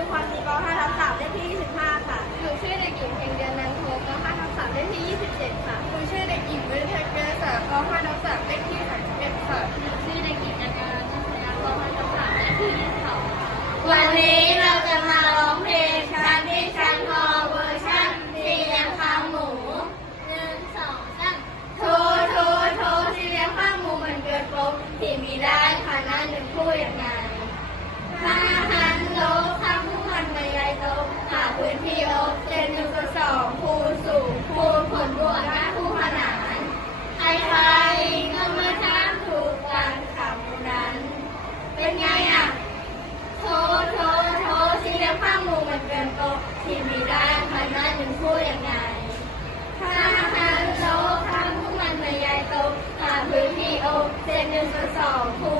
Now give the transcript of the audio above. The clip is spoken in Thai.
ด้ความดีป .5 ทับ3เลขที่25 ค่ะ หนูชื่อเด็กหญิงเพ็งเดือนนันโทป .5 ทับ3เลขที่ 27 ค่ะ หนูชื่อเด็กหญิงวิทยาเกษาป .5 ทับ3เลขที่31ค่ะ หนูชื่อเด็กหญิงนันทนาทัศนาป .5 ทับ3เลขที่22ค่ะ วันนี้เราจะมาร้องเพลงชันที่ชันพอเวอร์ชันเสียงข้างหมูหนึ่งสองสามโทูทูโทรเสียงข้างหมูมันเกิดโป๊ะที่มีได้ค่ะนั่นหนึ่งคู่อย่างนั้น พีโอเจษหนึ่งสองคูณสูงคูณผลบวกและคูณขนานใครๆก็มาทำถูกกันคำนั้น เป็นไงอะโทโทโทสิ่งเดียวข้างมูมันเป็นโตที่มีได้มันน่าจงพูดยังไงข้าข้างโลข้างพวกมันไม่ใหญ่โตหาพื้นพีโอเจษหนึ่งสสองคูณ